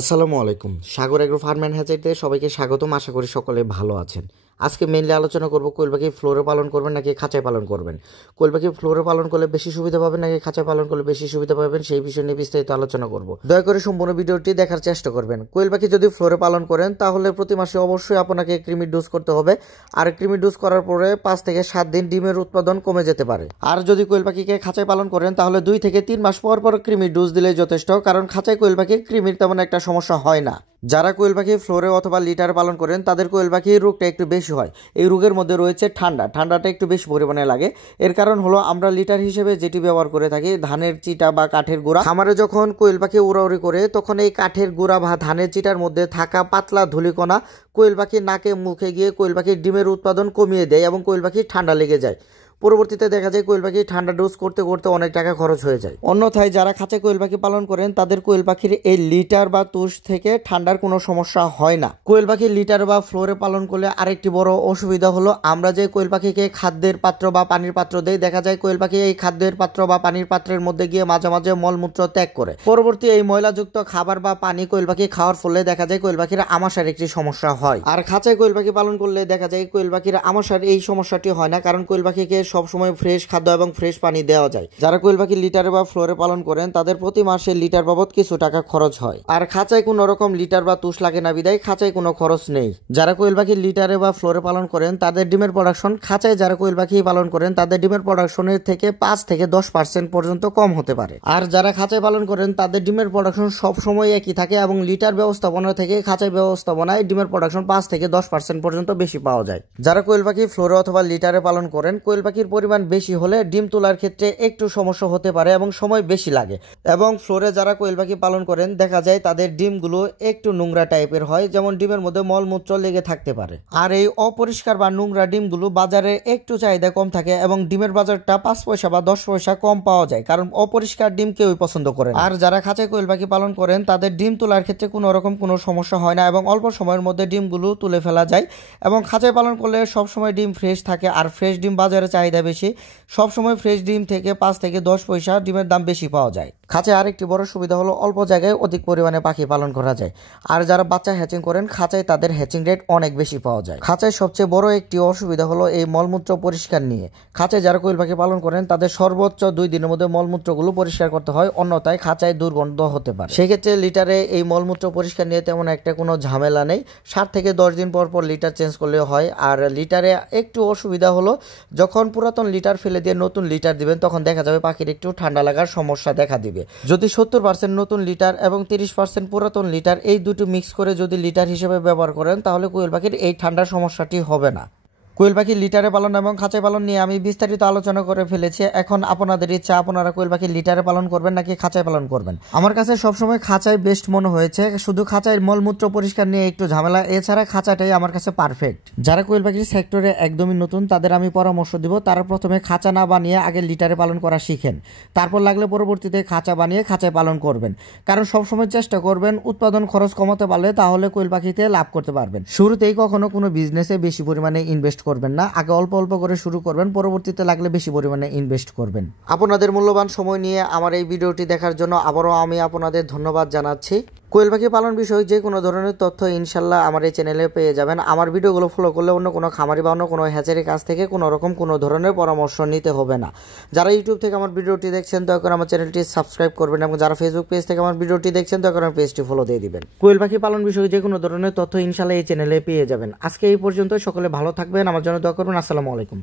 আসসালামু আলাইকুম। সাগর agro farm and হ্যাচারিতে সবাইকে স্বাগতম। আশা করি সকলে ভালো আছেন। আজকে মেইনলি আলোচনা করব কোয়েল পাখি ফ্লোরে পালন করবেন নাকি খাঁচায় পালন করবেন। কোয়েল পাখি ফ্লোরে পালন করলে বেশি সুবিধা পাবেন নাকি খাঁচায় পালন করলে বেশি সুবিধা পাবেন, সেই বিষয় নিয়ে বিস্তারিত আলোচনা করব। দয়া করে সম্পূর্ণ ভিডিওটি দেখার চেষ্টা করবেন। কোয়েল পাখি যদি ফ্লোরে পালন করেন তাহলে প্রতি মাসে অবশ্যই আপনাকে কৃমির ডোজ করতে হবে। আর কৃমির ডোজ করার পরে 5 থেকে 7 দিন ডিমের উৎপাদন কমে যেতে পারে। আর যদি কোয়েল পাখিকে খাঁচায় পালন করেন তাহলে 2 থেকে 3 মাস পর পর কৃমির ডোজ দিলেই যথেষ্ট, কারণ খাঁচায় কোয়েল পাখি কৃমির তেমন একটা সমস্যা হয় না। যারা কোয়েল পাখি ফ্লোরে অথবা লিটার পালন করেন তাদের কোয়েল পাখির রোগটা একটু বেশি হয়। এই রোগের মধ্যে রয়েছে ঠান্ডাটা একটু বেশি পরিমাণে লাগে। এর কারণ হলো আমরা লিটার হিসেবে যেটি ব্যবহার করে থাকি ধানের চিটা বা কাঠের গুঁড়া। খামারে যখন কোয়েল পাখি উড়াউড়ি করে তখন এই কাঠের গুঁড়া বা ধানের চিটার মধ্যে থাকা পাতলা ধূলিকণা কোয়েল পাখির নাকে মুখে গিয়ে কোয়েল পাখির ডিমের উৎপাদন কমিয়ে দেয় এবং কোয়েল পাখির ঠান্ডা লেগে যায়। পরবর্তীতে দেখা যায় কোয়েল পাখি ঠান্ডা ডোজ করতে করতে অনেক টাকা খরচ হয়ে যায়। অন্যথায় যারা খাঁচায় কোয়েল পাখি পালন করেন তাদের কোয়েল পাখির এই লিটার বা তুষ থেকে ঠান্ডার কোনো সমস্যা হয় না। কোয়েল পাখি লিটার বা ফ্লোরে পালন করলে আরেকটি বড় অসুবিধা হলো আমরা যে কোয়েল পাখিকে খাদ্যের পাত্র বা পানির পাত্র দেই, দেখা যায় কোয়েল পাখি এই খাদ্যের পাত্র বা পানির পাত্রের মধ্যে গিয়ে মাঝে মাঝে মলমূত্র ত্যাগ করে। পরবর্তী এই ময়লাযুক্ত খাবার বা পানি কোয়েল পাখি খাওয়ার ফলে দেখা যায় কোয়েল পাখির আমাশার একটি সমস্যা হয়। আর খাঁচায় কোয়েল পাখি পালন করলে দেখা যায় কোয়েল পাখির আমাশার এই সমস্যাটি হয় না, কারণ কোয়েল পাখিকে সবসময় ফ্রেশ খাদ্য এবং ফ্রেশ পানি দেওয়া যায়। যারা কোয়েল পাখি লিটারে বা ফ্লোরে পালন করেন তাদের প্রতি মাসে লিটার বাবদ কিছু টাকা খরচ হয়। আর খাঁচায় কোনো রকম লিটার বা তুষ লাগে না বিদায় খাঁচায় কোনো খরচ নেই। যারা কোয়েল পাখি লিটারে বা ফ্লোরে পালন করেন তাদের ডিমের প্রোডাকশন খাঁচায় যারা কোয়েল পাখি পালন করেন তাদের ডিমের প্রোডাকশনের থেকে 5 থেকে 10% পর্যন্ত কম হতে পারে। আর যারা খাঁচায় পালন করেন তাদের ডিমের প্রোডাকশন সবসময় একই থাকে এবং লিটার ব্যবস্থাপনা থেকে খাঁচায় ব্যবস্থাপনায় ডিমের প্রোডাকশন 5 থেকে 10% পর্যন্ত বেশি পাওয়া যায়। যারা কোয়েল পাখি ফ্লোরে অথবা লিটারে পালন করেন কোয়েল পাখির পরিমাণ বেশি হলে ডিম তোলার ক্ষেত্রে একটু সমস্যা হতে পারে এবং সময় বেশি লাগে। এবং ফ্লোরে যারা কোয়েল পাখি পালন করেন দেখা যায় তাদের ডিমগুলো একটু নোংরা টাইপের হয়, যেমন ডিমের মধ্যে মলমূত্র লেগে থাকতে পারে। আর এই অপরিষ্কার বা নোংরা ডিমগুলো বাজারে একটু চাহিদা কম থাকে এবং ডিমের বাজারটা 5 পয়সা বা 10 পয়সা কম পাওয়া যায়, কারণ অপরিষ্কার ডিম কেউই পছন্দ করে। আর যারা খাঁচায় কোয়েল পাখি পালন করেন তাদের ডিম তোলার ক্ষেত্রে কোনো রকম কোনো সমস্যা হয় না এবং অল্প সময়ের মধ্যে ডিমগুলো তুলে ফেলা যায়। এবং খাঁচায় পালন করলে সবসময় ডিম ফ্রেশ থাকে আর ফ্রেশ ডিম বাজারে চাহিদা বেশি। সবসময় ফ্রেশ ডিম থেকে 5 থেকে 10 পয়সা ডিমের দাম বেশি পাওয়া যায়। খাঁচায় আরেকটি বড় সুবিধা হলো অল্প জায়গায় অধিক পরিমাণে পাখি পালন করা যায়। আর যারা বাচ্চা হ্যাচিং করেন খাঁচায় তাদের হ্যাচিং রেট অনেক বেশি পাওয়া যায়। খাঁচায় সবচেয়ে বড় একটি অসুবিধা হলো এই মলমূত্র পরিষ্কার নিয়ে। খাঁচায় যারা কোয়েল পাখি পালন করেন তাদের সর্বোচ্চ 2 দিনের মধ্যে মলমূত্রগুলো পরিষ্কার করতে হয়, অন্যথায় খাঁচায় দুর্গন্ধ হতে পারে। সেক্ষেত্রে লিটারে এই মলমূত্র পরিষ্কার নিয়ে তেমন একটা কোনো ঝামেলা নেই, 7 থেকে 10 দিন পর পর লিটার চেঞ্জ করলেও হয়। আর লিটারে একটু অসুবিধা হলো যখন পুরাতন লিটার ফেলে দিয়ে নতুন লিটার দিবেন তখন দেখা যাবে পাখির একটু ঠান্ডা লাগার সমস্যা দেখা দিবে। যদি 70% নতুন লিটার এবং 30% পুরাতন লিটার এই দুটো মিক্স করে যদি লিটার হিসেবে ব্যবহার করেন তাহলে কোয়েল পাখির এই ঠান্ডার সমস্যাটি হবে না। কোয়েল পাখি লিটারে পালন এবং খাঁচায় পালন নিয়ে আমি বিস্তারিত আলোচনা করে ফেলেছি। এখন আপনাদের ইচ্ছা আপনারা কোয়েল পাখি লিটারে পালন করবেন নাকি খাঁচায় পালন করবেন। আমার কাছে সবসময় খাঁচায় বেস্ট মনে হয়েছে, শুধু খাঁচায় মলমূত্র পরিষ্কার নিয়ে একটু ঝামেলা, এছাড়া খাঁচাটাই আমার কাছে পারফেক্ট। যারা কোয়েল পাখির সেক্টরে একদমই নতুন তাদের আমি পরামর্শ দিব তারা প্রথমে খাঁচা না বানিয়ে আগে লিটারে পালন করা শিখেন, তারপর লাগলে পরবর্তীতে খাঁচা বানিয়ে খাঁচায় পালন করবেন। কারণ সবসময় চেষ্টা করবেন উৎপাদন খরচ কমাতে পারলে তাহলে কোয়েল পাখিতে লাভ করতে পারবেন। শুরুতেই কখনো কোনো বিজনেসে বেশি পরিমাণে ইনভেস্ট করবেন না, আগে অল্প অল্প করে শুরু করবেন, পরবর্তীতে লাগলে বেশি পরিমাণে ইনভেস্ট করবেন। আপনাদের মূল্যবান সময় নিয়ে আমার এই ভিডিওটি দেখার জন্য আবারও আমি আপনাদের ধন্যবাদ জানাচ্ছি। কোয়েল পাখি পালন বিষয়ে যে কোনো ধরনের তথ্য ইনশাল্লাহ আমার এই চ্যানেলে পেয়ে যাবেন। আমার ভিডিওগুলো ফলো করলে অন্য কোনো খামারি বা অন্য কোনো হ্যাচারির কাছ থেকে কোনো রকম কোনো ধরনের পরামর্শ নিতে হবে না। যারা ইউটিউব থেকে আমার ভিডিওটি দেখছেন দয়া করে আমার চ্যানেলটি সাবস্ক্রাইব করবেন এবং যারা ফেসবুক পেজ থেকে আমার ভিডিওটি দেখছেন দয়া করে আমার পেজটি ফলো দিয়ে দিবেন। কোয়েল পাখি পালন বিষয়ে যে কোনো ধরনের তথ্য ইনশাল্লাহ এই চ্যানেলে পেয়ে যাবেন। আজকে এই পর্যন্ত, সকলে ভালো থাকবেন, আমার জন্য দোয়া করবেন। আসসালামু আলাইকুম।